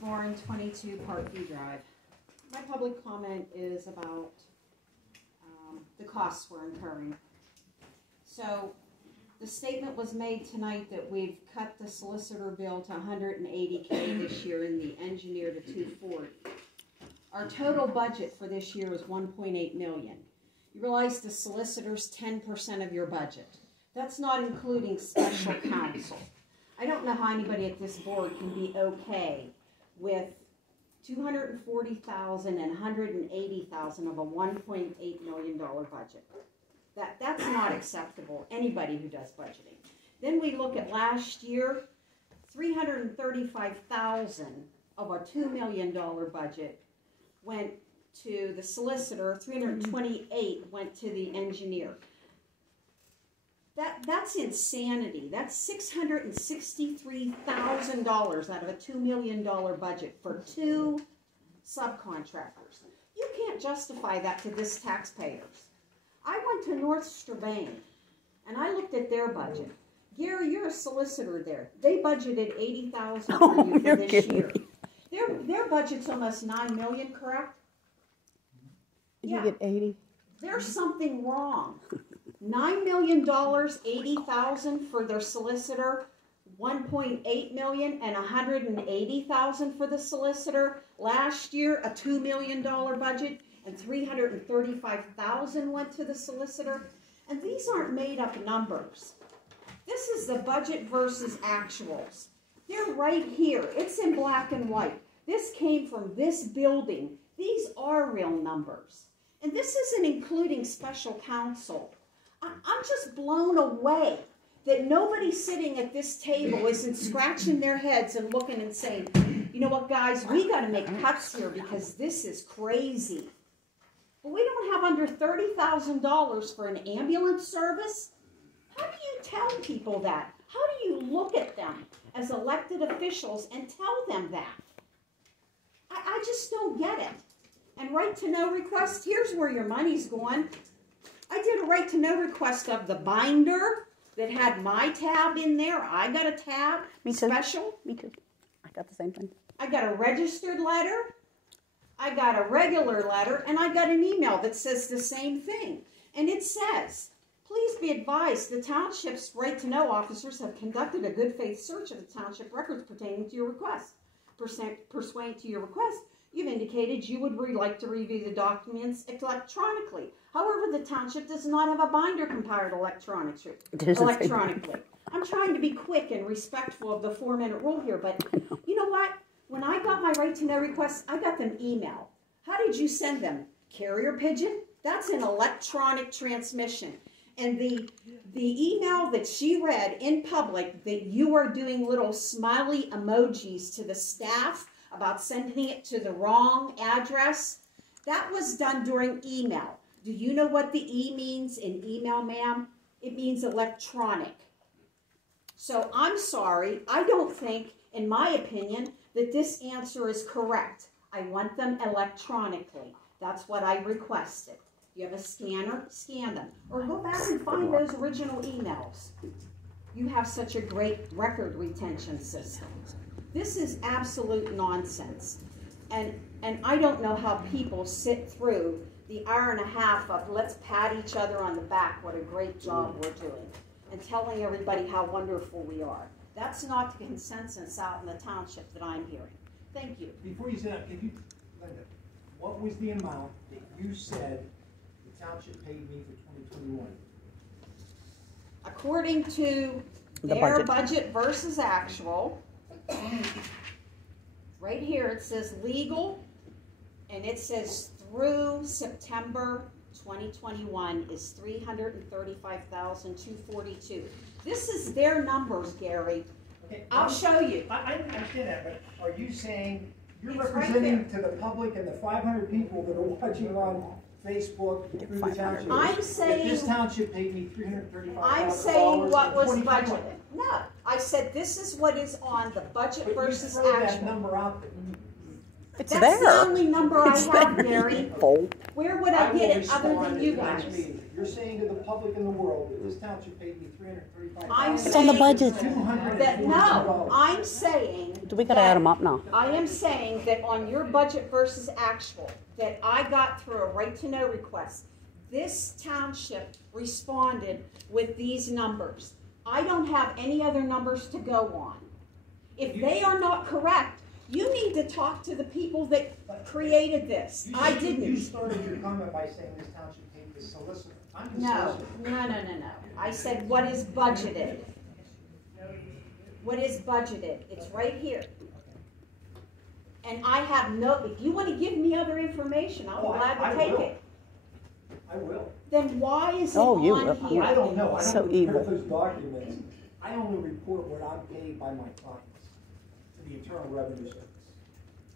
Osborne, 22 Parkview Drive. My public comment is about the costs we're incurring. So the statement was made tonight that we've cut the solicitor bill to $180K this year and the engineer to $240. Our total budget for this year is $1.8 million. You realize the solicitor's 10% of your budget. That's not including special counsel. I don't know how anybody at this board can be okay with $240,000 and $180,000 of a $1.8 million budget. That's not acceptable, anybody who does budgeting. Then we look at last year, $335,000 of a $2 million budget went to the solicitor, $328,000 went to the engineer. That's insanity. That's $663,000 out of a $2 million budget for 2 subcontractors. You can't justify that to this taxpayers. I went to North Strabane and I looked at their budget. Gary, you're a solicitor there. They budgeted $80,000 for you for this year. Their budget's almost $9 million, correct? Did you get 80? There's something wrong. $9 million, $80,000 for their solicitor, $1.8 million and $180,000 for the solicitor. Last year, a $2 million budget and $335,000 went to the solicitor. And these aren't made up numbers. This is the budget versus actuals. They're right here. It's in black and white. This came from this building. These are real numbers. And this isn't including special counsel. I'm just blown away that nobody sitting at this table isn't scratching their heads and looking and saying, you know what, guys, we got to make cuts here because this is crazy. But we don't have under $30,000 for an ambulance service. How do you tell people that? How do you look at them as elected officials and tell them that? I just don't get it. And right to know request, here's where your money's going. I did a right to know request of the binder that had my tab in there. I got a tab, Me too. special. Me too. I got the same thing. I got a registered letter. I got a regular letter. And I got an email that says the same thing. And it says, please be advised, the township's right to know officers have conducted a good faith search of the township records pertaining to your request. Pursuant to your request, you've indicated you would like to review the documents electronically. However, the township does not have a binder compiled electronically. I'm trying to be quick and respectful of the 4-minute rule here, but you know what? When I got my right to know requests, I got them email. How did you send them? Carrier pigeon? That's an electronic transmission. And the email that she read in public that you are doing little smiley emojis to the staff about sending it to the wrong address, that was done during email. Do you know what the E means in email, ma'am? It means electronic. So I'm sorry, I don't think, in my opinion, that this answer is correct. I want them electronically. That's what I requested. You have a scanner, scan them. Or go back and find those original emails. You have such a great record retention system. This is absolute nonsense. And I don't know how people sit through the hour and a half of let's pat each other on the back, what a great job we're doing, and telling everybody how wonderful we are. That's not the consensus out in the township that I'm hearing. Thank you. Before you say that, can you, Linda, what was the amount that you said the township paid me for 2021? According to their budget versus actual, right here it says legal, and it says through September 2021 is $335,242. This is their numbers, Gary. Okay, I'll show you. I understand that, but are you saying you're It's representing to the public and the 500 people that are watching on Facebook through the township? I'm saying that this township paid me $335,000. I'm saying what was 2021. budgeted. No, I said this is what is on the budget But versus you throw that actual. number out there. It's That's there. the only number I have, Gary. Fold. Where would I get it other than you guys? You're saying to the public in the world that this township paid me $335,000. I'm It's on the budget. That, no, I'm saying. Do we gotta add them up now? I am saying that on your budget versus actual, that I got through a right to know request, this township responded with these numbers. I don't have any other numbers to go on. If they are not correct, you need to talk to the people that created this. I didn't. You started your comment by saying this township paid the solicitor. I'm the No, solicitor. no. I said what is budgeted. What is budgeted? It's right here. And I have no, if you want to give me other information, I'll be glad to take it. I will. Then why is it Oh, you on will. here? I don't know. I So don't evil. prepare those documents. I only report what I'm paid by my clients to the Internal Revenue Service.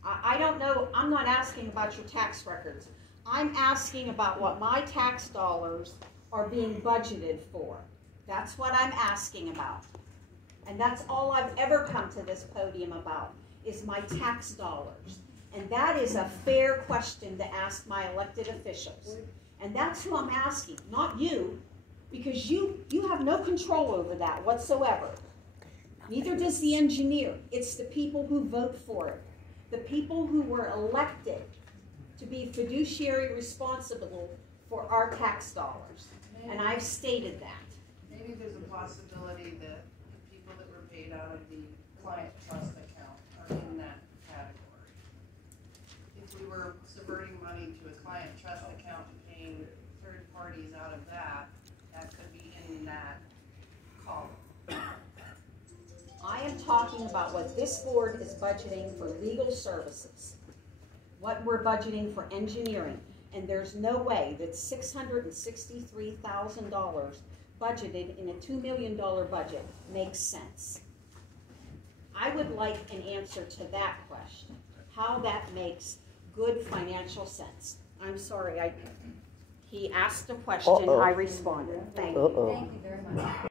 I don't know, I'm not asking about your tax records. I'm asking about what my tax dollars are being budgeted for. That's what I'm asking about. And that's all I've ever come to this podium about, is my tax dollars. And that is a fair question to ask my elected officials. And that's who I'm asking, not you, because you have no control over that whatsoever. Neither does the engineer. It's the people who vote for it. The people who were elected to be fiduciary responsible for our tax dollars. And I've stated that. Maybe there's a possibility that the people that were paid out of the client trust account are in that category. If we were subverting money to a client trust account and paying third parties out of that, that could be in that column. I am talking about what this board is budgeting for legal services, what we're budgeting for engineering, and there's no way that $663,000 budgeted in a $2 million budget makes sense. I would like an answer to that question, how that makes good financial sense. I'm sorry, he asked a question, I responded. Thank you. Uh-oh. Thank you very much.